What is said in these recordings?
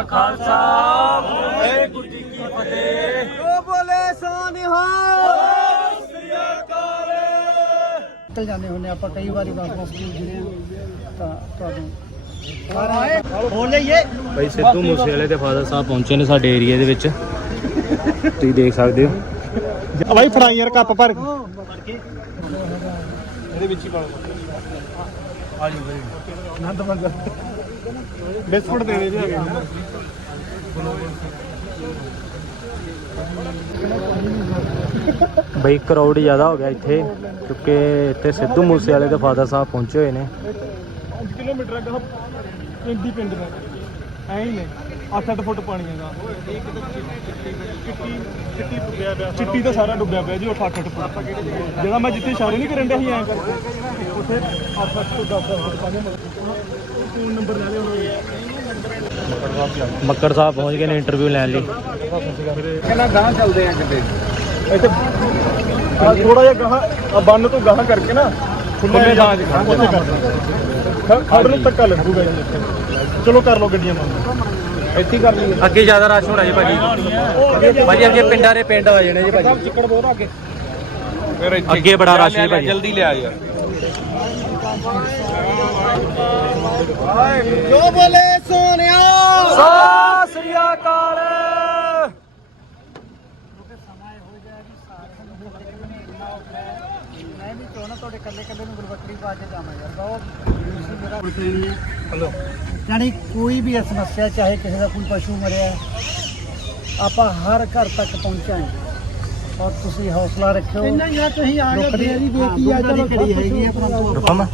ਦਾ ਖਾਲਸਾ ਵਾਹਿਗੁਰੂ ਜੀ ਕੀ ਫਤਿਹ ਜੋ ਬੋਲੇ ਸੋ ਨਿਹਾਲ ਨਿਕਲ ਜਾਂਦੇ ਹੁੰਨੇ ਆਪਾਂ ਕਈ ਵਾਰੀ ਵਾਪਸ ਸਕੂਲ ਜਿਹੜੇ ਤਾਂ ਤੁਹਾਨੂੰ ਭਾਈ ਸਿੱਧੂ ਮੂਸੇ ਵਾਲੇ ਦੇ ਫਾਦਰ ਸਾਹਿਬ ਪਹੁੰਚੇ ਨੇ ਸਾਡੇ ਏਰੀਆ ਦੇ ਵਿੱਚ ਤੁਸੀਂ ਦੇਖ ਸਕਦੇ ਹੋ ਆ ਬਾਈ ਫੜਾਈਆਂ ਕੱਪ ਭਰ ਕੇ ਇਹਦੇ ਵਿੱਚ ਹੀ ਪਾ ਲਓ ਆ ਜੀ ਆਨੰਦ ਮੰਗਲ ਬਿਸਕੁਟ ਦੇ ਦੇ ਜੀ ਬਈ ਕਰਾਊਡ ਜ਼ਿਆਦਾ ਹੋ ਗਿਆ ਇੱਥੇ ਕਿਉਂਕਿ ਇੱਥੇ ਸਿੱਧੂ ਮੂਸੇ ਵਾਲੇ ਦੇ ਫਾਦਰ ਸਾਹਿਬ ਪਹੁੰਚੇ ਹੋਏ ਨੇ 5 ਕਿਲੋਮੀਟਰ ਅੱਗੇ ਪਿੰਡ ਪਿੰਡ ਦਾ ਐਂ ਹੀ ਨੇ 8-8 ਫੁੱਟ ਪਾਣੀ ਹੈਗਾ ਚਿੱਟੀ ਡੁੱਬਿਆ ਪਿਆ ਤਾਂ ਸਾਰਾ ਡੁੱਬਿਆ ਪਿਆ ਜੀ 8-8 ਫੁੱਟ ਜਿਹੜਾ ਮੈਂ ਜਿੱਥੇ ਇਸ਼ਾਰੇ ਨਹੀਂ ਕਰਨ ਡਿਆ ਸੀ ਐਂ ਕਰਕੇ ਉੱਥੇ 8-8 ਤੋਂ ਦਾ ਫੁੱਟ ਪਾਣੀ ਫੋਨ ਨੰਬਰ ਲੈ ਲਿਓ ਮੱਕੜ ਸਾਹਿਬ ਪਹੁੰਚ ਗਏ ਨੇ ਇੰਟਰਵਿਊ ਲੈਣ ਲਈ ਕਹਿੰਦਾ ਗਾਂ ਚੱਲਦੇ ਆ ਕਿਤੇ ਇੱਥੇ ਥੋੜਾ ਜਿਹਾ ਗਾਂ ਬੰਨ ਤੋਂ ਗਾਂ ਕਰਕੇ ਨਾ ਖੁੱਲੇ ਥਾਂ 'ਚ ਖੜ ਨੂੰ ਧੱਕਾ ਲੱਗੂਗਾ ਚਲੋ ਕਰ ਲਓ ਗੱਡੀਆਂ ਬੰਦ ਇੱਥੇ ਕਰ ਲਈਏ ਅੱਗੇ ਜ਼ਿਆਦਾ ਰਸ਼ ਹੋਣਾ ਜੀ ਭਾਜੀ ਭਾਜੀ ਅੱਗੇ ਪਿੰਡਾਂ ਦੇ ਪਿੰਡ ਆ ਜਾਣੇ ਜੀ ਭਾਜੀ ਚਿੱਕੜ ਬਹੁਤ ਅੱਗੇ ਫਿਰ ਇੱਥੇ ਅੱਗੇ ਬੜਾ ਰਸ਼ ਹੈ ਭਾਜੀ ਜਲਦੀ ਲਿਆ ਯਾਰ ਜੋ ਬੋਲੇ ਸੋਨਿਆ ਸਾ ਸ੍ਰੀ ਅਕਾਲ ਮੈਂ ਵੀ ਚਾਹਣਾ ਤੁਹਾਡੇ ਕੱਲੇ ਕੱਲੇ ਨੂੰ ਗੁਰਬਖਸ਼ੀ ਪਾ ਕੇ ਜਾਵਾਂ ਯਾਰ ਬਹੁਤ ਮੇਰਾ ਹਲੋ ਯਾਨੀ ਕੋਈ ਵੀ ਸਮੱਸਿਆ ਚਾਹੇ ਕਿਸੇ ਦਾ ਕੋਈ ਪਸ਼ੂ ਮਰਿਆ ਆਪਾਂ ਹਰ ਘਰ ਤੱਕ ਪਹੁੰਚਾਂਗੇ ਔਰ ਤੁਸੀਂ ਹੌਸਲਾ ਰੱਖਿਓ ਇੰਨਾ ਯਾਰ ਤੁਸੀਂ ਆ ਗਏ ਬੇਰੀ ਬੇਟੀ ਆ ਚਲੋ ਖੜੀ ਹੈਗੀ ਆ ਪਰੰਤੂ ਤੁਹਾਨੂੰ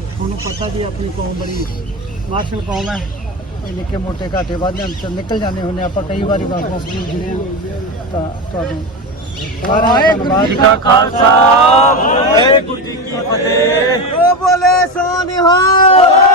ਪਤਾ ਵੀ ਆਪਣੀ ਕੌਮ ਬੜੀ ਮਾਰਸ਼ਲ ਕੌਮ ਹੈ ਇਹ ਨਿੱਕੇ ਮੋਟੇ ਘਾਟੇ ਵਾਧਿਆਂ ਚ ਨਿਕਲ ਜਾਂਦੇ ਹੁੰਦੇ ਆਪਾਂ ਕਈ ਵਾਰੀ ਵਾਪਸ ਵੀ ਜੁੜੇ ਹਾਂ ਤਾਂ ਤੁਹਾਨੂੰ ਵਾਹਿਗੁਰੂ ਜੀ ਕਾ ਖਾਲਸਾ ਵਾਹਿਗੁਰੂ ਜੀ ਕੀ ਫਤਿਹ ਜੋ ਬੋਲੇ ਸੋ ਨਿਹਾਲ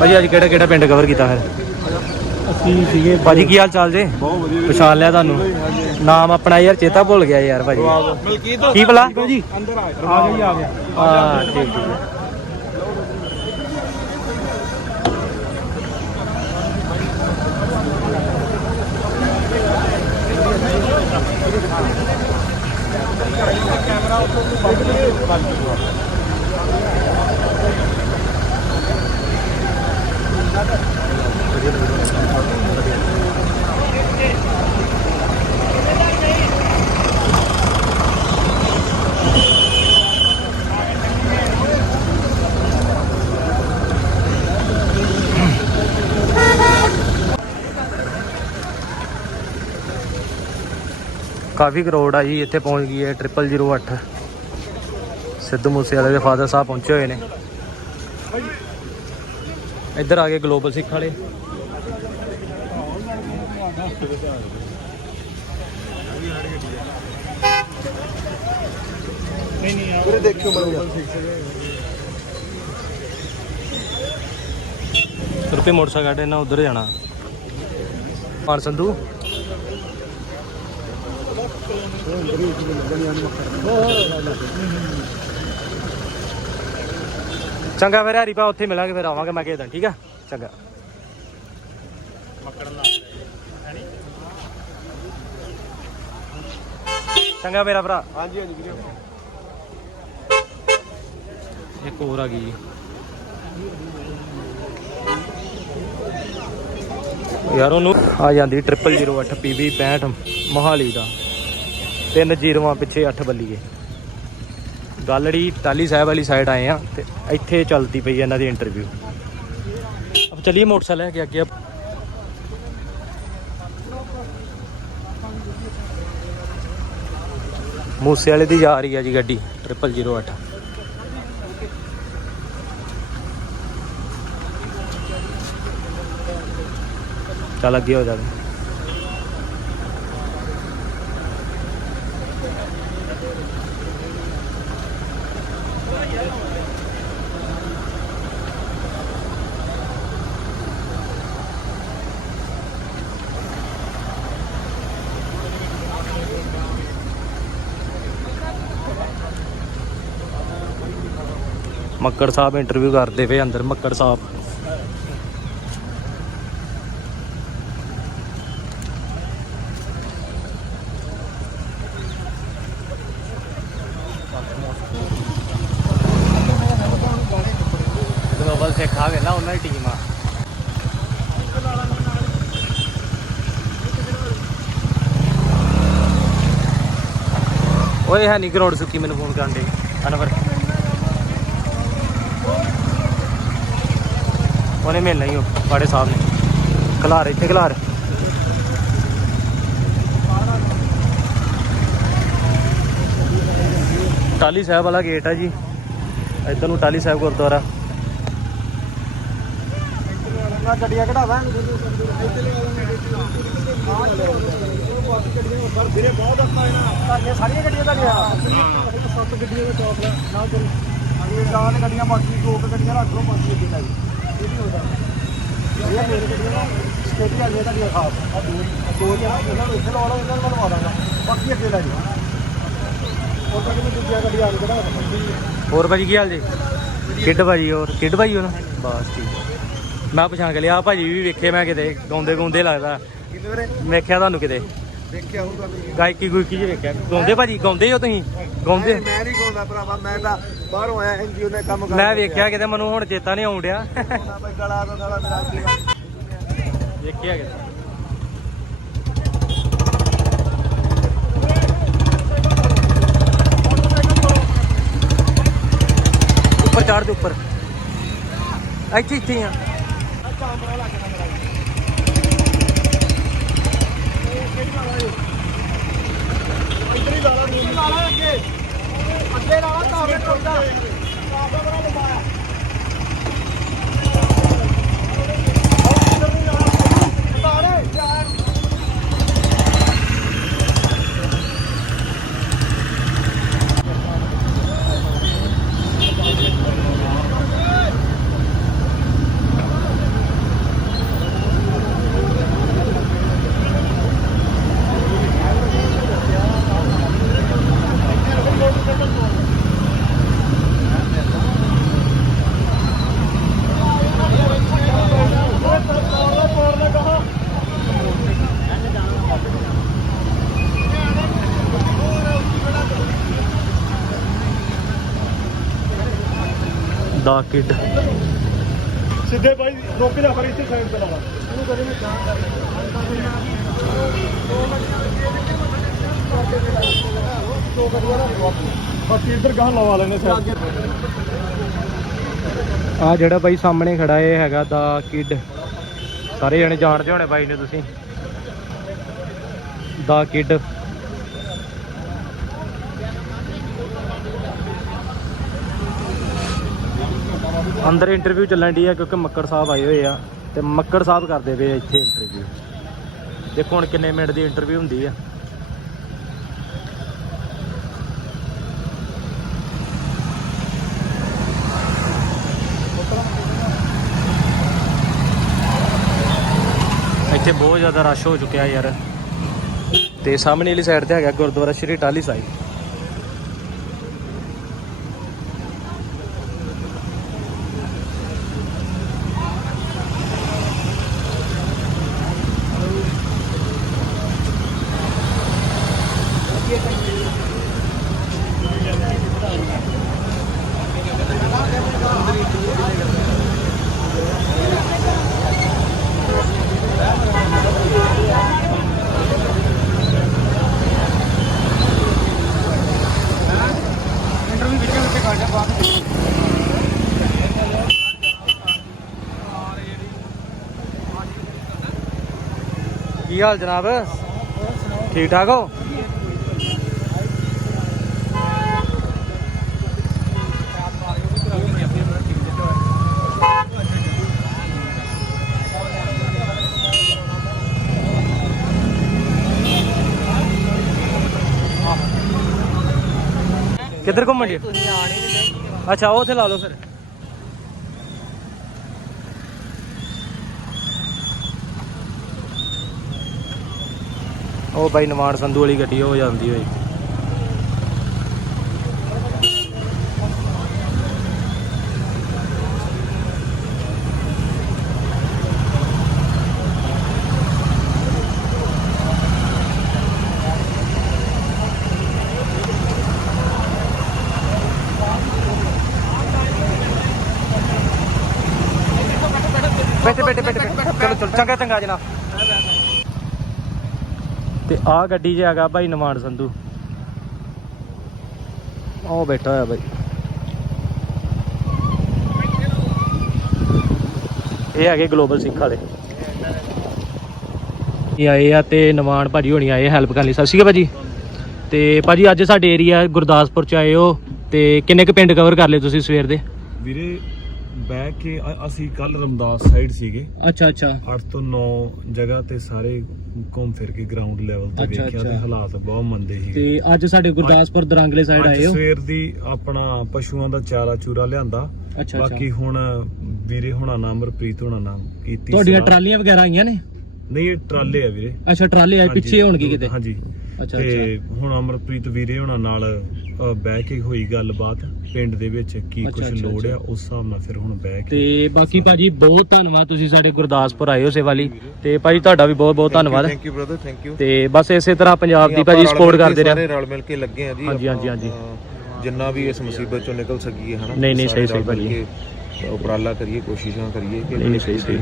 ਭਾਜੀ ਅੱਜ ਕਿਹੜਾ ਕਿਹੜਾ ਪਿੰਡ ਕਵਰ ਕੀਤਾ ਫਿਰ ਅਸੀਂ ਸੀਗੇ ਭਾਜੀ ਕੀ ਹਾਲ ਚਾਲ ਜੇ ਬਹੁਤ ਵਧੀਆ ਪਛਾਣ ਲਿਆ ਤੁਹਾਨੂੰ ਨਾਮ ਆਪਣਾ ਯਾਰ ਚੇਤਾ ਭੁੱਲ ਗਿਆ ਯਾਰ ਭਾਜੀ ਮਲਕੀਤ ਕੀ ਭਲਾ ਜੀ ਅੰਦਰ ਆ ਆ ਜੀ ਆ ਗਿਆ ਹਾਂ ਠੀਕ ਠੀਕ ਕਾਫੀ ਕਰੋੜ ਆ ਜੀ ਇੱਥੇ ਪਹੁੰਚ ਗਈ ਹੈ 3008 ਸਿੱਧੂ ਮੂਸੇਵਾਲੇ ਦੇ ਫਾਦਰ ਸਾਹਿਬ ਪਹੁੰਚੇ ਹੋਏ ਨੇ ਇੱਧਰ ਆ ਗਏ ਗਲੋਬਲ ਸਿੱਖ ਵਾਲੇ ਨਹੀਂ ਨਹੀਂ ਵੀਰੇ ਦੇਖਿਓ ਮਰੂਗਾ ਸਰਪੇ ਮੋਟਰਸਾਈਕਲ ਇਹਨਾਂ ਉਧਰ ਜਾਣਾ ਪਰ ਸੰਧੂ ਚੰਗਾ ਫਿਰ ਹਰੀ ਭਾ ਉੱਥੇ ਮਿਲਾਂਗੇ ਫਿਰ ਆਵਾਂਗੇ ਮੈਂ ਕਿਹਦਾਂ ਠੀਕ ਆ ਚੰਗਾ ਚੰਗਾ ਮੇਰਾ ਭਰਾ ਹਾਂਜੀ ਹਾਂਜੀ ਵੀਰੇ ਇੱਕ ਹੋਰ ਆ ਗਈ ਯਾਰ ਉਹਨੂੰ ਆ ਜਾਂਦੀ 0008 PB 65 ਮੋਹਾਲੀ ਦਾ ਤਿੰਨ ਜੀਰੋਆਂ ਪਿੱਛੇ 8 ਬੱਲੀਏ ਗਾਲੜੀ ਟਾਲੀ ਸਾਹਿਬ ਵਾਲੀ ਸਾਈਡ ਆਏ ਆ ਤੇ ਇੱਥੇ ਚੱਲਦੀ ਪਈ ਇਹਨਾਂ ਦੀ ਇੰਟਰਵਿਊ ਅਬ ਚਲਿਏ ਮੋਟਰਸਾਈਕਲ ਲੈ ਕੇ ਅੱਗੇ ਮੂਸੇ ਵਾਲੇ ਦੀ ਜਾ ਰਹੀ ਆ ਜੀ ਗੱਡੀ 3008 ਚੱਲ ਅੱਗੇ ਹੋ ਜਾਵੇ ਮੱਕੜ ਸਾਹਿਬ ਇੰਟਰਵਿਊ ਕਰਦੇ ਪਏ ਅੰਦਰ ਮੱਕੜ ਸਾਹਿਬ ਉਹ ਸਿੱਖਾ ਵੇਲਾ ਉਹਨਾਂ ਦੀ ਟੀਮ ਆ ਓਏ ਹੈ ਨਹੀਂ ਗਰਾਉਂਡ ਸੁੱਕੀ ਮੈਨੂੰ ਫੋਨ ਕਰਨ ਦੇ ਅਨਵਰ ਉਹਨੇ ਮਿਲਣਾ ਨਹੀਂ ਉਹ ਬਾੜੇ ਸਾਹਿਬ ਨੇ ਖਲਾਰ ਇੱਥੇ ਖਲਾਰ ਟਾਲੀ ਸਾਹਿਬ ਵਾਲਾ ਗੇਟ ਆ ਜੀ ਇੱਧਰ ਨੂੰ ਟਾਲੀ ਸਾਹਿਬ ਗੁਰਦੁਆਰਾ ਆ ਗੱਡੀਆਂ ਕਢਾਵਾ ਬਹੁਤ ਸਾਰੀਆਂ ਗੱਡੀਆਂ ਦਾ ਗਿਆ ਸੱਤ ਗੱਡੀਆਂ ਦਾ ਚੌਕ ਨਾ ਚੱਲ ਅਗਲੇ ਗੱਡੀਆਂ ਬਾਕੀ ਰੱਖ ਅੱਗੇ ਇਹ ਵੀ ਹੋ ਆ ਇੱਥੇ ਲਵਾ ਬਾਕੀ ਅੱਗੇ ਜੀ ਹੋਰ ਹੋਰ ਭਾਜੀ ਕੀ ਹਾਲ ਜੀ ਕਿੱਡ ਭਾਜੀ ਹੋਰ ਕਿੱਡ ਭਾਜੀ ਹੋ ਬਸ ਠੀਕ ਮੈਂ ਪਛਾਣ ਕੇ ਲਿਆ ਭਾਜੀ ਵੀ ਵੇਖੇ ਮੈਂ ਕਿਤੇ ਗਾਉਂਦੇ ਗਾਉਂਦੇ ਲੱਗਦਾ ਕਿੰਨੇ ਵੇਖਿਆ ਤੁਹਾਨੂੰ ਕਿਤੇ ਵੇਖਿਆ ਹੋਊਗਾ ਵੀ ਗਾਇਕੀ ਗੁਇਕੀ ਜੀ ਵੇਖਿਆ ਗਾਉਂਦੇ ਭਾਜੀ ਗਾਉਂਦੇ ਹੋ ਤੁਸੀਂ ਗਾਉਂਦੇ ਮੈਂ ਨਹੀਂ ਗਾਉਂਦਾ ਭਰਾਵਾ ਮੈਂ ਤਾਂ ਬਾਹਰੋਂ ਆਇਆ ਐਨਜੀਓ ਦੇ ਕੰਮ ਕਰਦਾ ਮੈਂ ਵੇਖਿਆ ਕਿਤੇ ਮੈਨੂੰ ਹੁਣ ਚੇਤਾ ਨਹੀਂ ਆਉਣ ਡਿਆ ਗਲਾ ਤਾਂ ਗਲਾ ਮੇਰਾ ਵੇਖਿਆ ਕਿਤੇ ਉੱਪਰ ਚੜ੍ਹ ਦੇ ਉੱਪਰ ਇੱਥੇ ਇੱਥੇ ਆ ਕੈਮਰਾ ਲੱਗ ਜਾਣਾ ਮੇਰਾ ਕਿਹੜੀ ਲਾ ਲਾ ਇੱਧਰ ਹੀ ਲਾ ਲਾ ਲਾ ਲਾ ਅੱਗੇ ਅੱਗੇ ਲਾ ਲਾ ਕਾਮੇ ਟੁੱਟਦਾ ਕਾਮੇ ਬਣਾ ਲਵਾਇਆ ਦਾ ਕਿਡ ਸਿੱਧੇ ਭਾਈ ਰੋਕੇ ਦਾ ਫਰੀ ਇੱਥੇ ਸਾਈਡ ਤੇ ਲਾਵਾ ਉਹਨੂੰ ਕਦੇ ਜਾਣ ਕਰ ਇੱਧਰ ਲਵਾ ਲੈਨੇ ਸਾਈਡ ਆ ਜਿਹੜਾ ਬਾਈ ਸਾਹਮਣੇ ਖੜਾ ਇਹ ਹੈਗਾ ਦਾ ਕਿਡ ਸਾਰੇ ਜਣੇ ਜਾਣਦੇ ਹੋਣੇ ਬਾਈ ਨੇ ਤੁਸੀਂ ਦਾ ਕਿਡ ਅੰਦਰ ਇੰਟਰਵਿਊ ਚੱਲਣ ਦੀ ਆ ਕਿਉਂਕਿ ਮੱਕੜ ਸਾਹਿਬ ਆਏ ਹੋਏ ਆ ਤੇ ਮੱਕੜ ਸਾਹਿਬ ਕਰਦੇ ਪਏ ਇੱਥੇ ਇੰਟਰਵਿਊ ਦੇਖੋ ਹੁਣ ਕਿੰਨੇ ਮਿੰਟ ਦੀ ਇੰਟਰਵਿਊ ਹੁੰਦੀ ਆ ਇੱਥੇ ਬਹੁਤ ਜ਼ਿਆਦਾ ਰਸ਼ ਹੋ ਚੁੱਕਿਆ ਯਾਰ ਤੇ ਸਾਹਮਣੇ ਵਾਲੀ ਸਾਈਡ ਤੇ ਹੈਗਾ ਗੁਰਦੁਆਰਾ ਸ਼੍ਰੀ ਟਾਲੀ ਸਾਹਿਬ ਕੀ ਹਾਲ ਜਨਾਬ ਠੀਕ ਠਾਕ ਹੋ ਕਿੱਧਰ ਘੁੰਮਣ ਜੀ ਅੱਛਾ ਉਹ ਉੱਥੇ ਲਾ ਲਓ ਫਿਰ ਉਹ ਬਾਈ ਨਵਾਨ ਸੰਧੂ ਵਾਲੀ ਗੱਡੀ ਉਹ ਜਾਂਦੀ ਹੋਈ ਬੈਠੇ ਬੈਠੇ ਬੈਠੇ ਚਲੋ ਚਲੋ ਚੰਗਾ ਚੰਗਾ ਜਨਾਬ ਤੇ ਆ ਗੱਡੀ 'ਚ ਹੈਗਾ ਭਾਈ ਨਿਮਾਨ ਸੰਧੂ ਉਹ ਬੈਠਾ ਹੋਇਆ ਭਾਈ ਇਹ ਹੈਗੇ ਗਲੋਬਲ ਸਿੱਖ ਵਾਲੇ ਇਹ ਆਏ ਆ ਤੇ ਨਿਮਾਨ ਭਾਜੀ ਹੋਣੀ ਆਏ ਹੈਲਪ ਕਰਨ ਲਈ ਸਤਿ ਸ਼੍ਰੀ ਅਕਾਲ ਭਾਜੀ ਤੇ ਭਾਜੀ ਅੱਜ ਸਾਡੇ ਏਰੀਆ ਗੁਰਦਾਸਪੁਰ ਚ ਆਏ ਹੋ ਤੇ ਕਿੰਨੇ ਕ ਪਿੰਡ ਕਵਰ ਕਰ ਲਏ ਤੁਸੀਂ ਸਵੇਰ ਦੇ ਵੀਰੇ ਬੈ ਕੇ ਅਸੀਂ ਕੱਲ ਰਮਦਾਸ ਸਾਈਡ ਸੀਗੇ ਅੱਛਾ ਅੱਛਾ 8 ਤੋਂ 9 ਜਗ੍ਹਾ ਤੇ ਸਾਰੇ ਘੁੰਮ ਫਿਰ ਕੇ ਗਰਾਊਂਡ ਲੈਵਲ ਤੇ ਦੇਖਿਆ ਵੇਖਿਆ ਤੇ ਹਾਲਾਤ ਬਹੁਤ ਮੰਦੇ ਸੀ ਤੇ ਅੱਜ ਸਾਡੇ ਗੁਰਦਾਸਪੁਰ ਦਰਾਂਗਲੇ ਸਾਈਡ ਆਏ ਹੋ ਸਵੇਰ ਦੀ ਆਪਣਾ ਪਸ਼ੂਆਂ ਦਾ ਚਾਰਾ ਚੂਰਾ ਲਿਆਂਦਾ ਬਾਕੀ ਹੁਣ ਵੀਰੇ ਹੋਣਾ ਨਾਮ ਰਪ੍ਰੀਤ ਹੋਣਾ ਨਾਮ ਕੀਤੀ ਤੁਹਾਡੀਆਂ ਟਰਾਲੀਆਂ ਵਗੈਰਾ ਆਈਆਂ ਨੇ ਨਹੀਂ ਇਹ ਟਰਾਲੇ ਆ ਵੀਰੇ ਅੱਛਾ ਟਰਾਲੇ ਆ ਪਿੱਛੇ ਹੋਣਗੇ ਕਿਤੇ ਹਾਂਜੀ ਅੱਛਾ ਅੱਛਾ ਤੇ ਹੁਣ ਅਮਰਪ੍ਰੀਤ ਵੀਰੇ ਹੋਣਾ ਨਾਲ ਬਹਿ ਕੇ ਹੋਈ ਗੱਲਬਾਤ ਪਿੰਡ ਦੇ ਵਿੱਚ ਕੀ ਕੁਝ ਲੋੜ ਆ ਉਸ ਹਿਸਾਬ ਨਾਲ ਫਿਰ ਹੁਣ ਬਹਿ ਕੇ ਤੇ ਬਾਕੀ ਭਾਜੀ ਬਹੁਤ ਧੰਨਵਾਦ ਤੁਸੀਂ ਸਾਡੇ ਗੁਰਦਾਸਪੁਰ ਆਏ ਹੋ ਸੇਵਾ ਲਈ ਤੇ ਭਾਜੀ ਤੁਹਾਡਾ ਵੀ ਬਹੁਤ ਬਹੁਤ ਧੰਨਵਾਦ thank you brother thank you ਤੇ ਬਸ ਇਸੇ ਤਰ੍ਹਾਂ ਪੰਜਾਬ ਦੀ ਭਾਜੀ ਸਪੋਰਟ ਕਰਦੇ ਰਹੇ ਸਾਰੇ ਰਲ ਮਿਲ ਕੇ ਲੱਗੇ ਆ ਜੀ ਹਾਂਜੀ, ਹਾਂਜੀ, ਹਾਂਜੀ। ਜਿੰਨਾ ਵੀ ਇਸ ਮੁਸੀਬਤ ਚੋਂ ਨਿਕਲ ਸਕੀਏ ਹਨਾ ਨਹੀਂ, ਨਹੀਂ, ਸਹੀ, ਸਹੀ ਭਾਜੀ। ਉਪਰਾਲਾ ਕਰੀਏ ਕੋਸ਼ਿਸ਼ਾਂ ਕਰੀਏ ਕਿ ਨਹੀਂ, ਨਹੀਂ, ਸਹੀ, ਸਹੀ।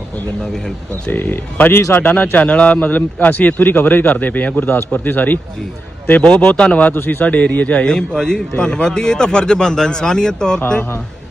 ਆਪਾਂ ਜਿੰਨਾ ਵੀ ਹੈਲਪ ਕਰ ਤੇ ਸਕੀਏ ਭਾਜੀ ਸਾਡਾ ਨਾ ਚੈਨਲ ਆ ਮਤਲਬ ਅਸੀਂ ਇੱਥੋਂ ਦੀ ਕਵਰੇਜ ਕਰਦੇ ਪਏ ਆ ਗੁਰਦਾਸਪੁਰ ਦੀ ਸਾਰੀ ਜੀ ਤੇ ਬਹੁਤ ਬਹੁਤ ਧੰਨਵਾਦ ਤੁਸੀਂ ਸਾਡੇ ਏਰੀਆ 'ਚ ਆਏ ਨਹੀਂ ਭਾਜੀ ਧੰਨਵਾਦੀ ਇਹ ਤਾਂ ਫਰਜ਼ ਬਣਦਾ ਇਨਸਾਨੀਅਤ ਤੌਰ ਹਾਂ, ਹਾਂ। ਤੇ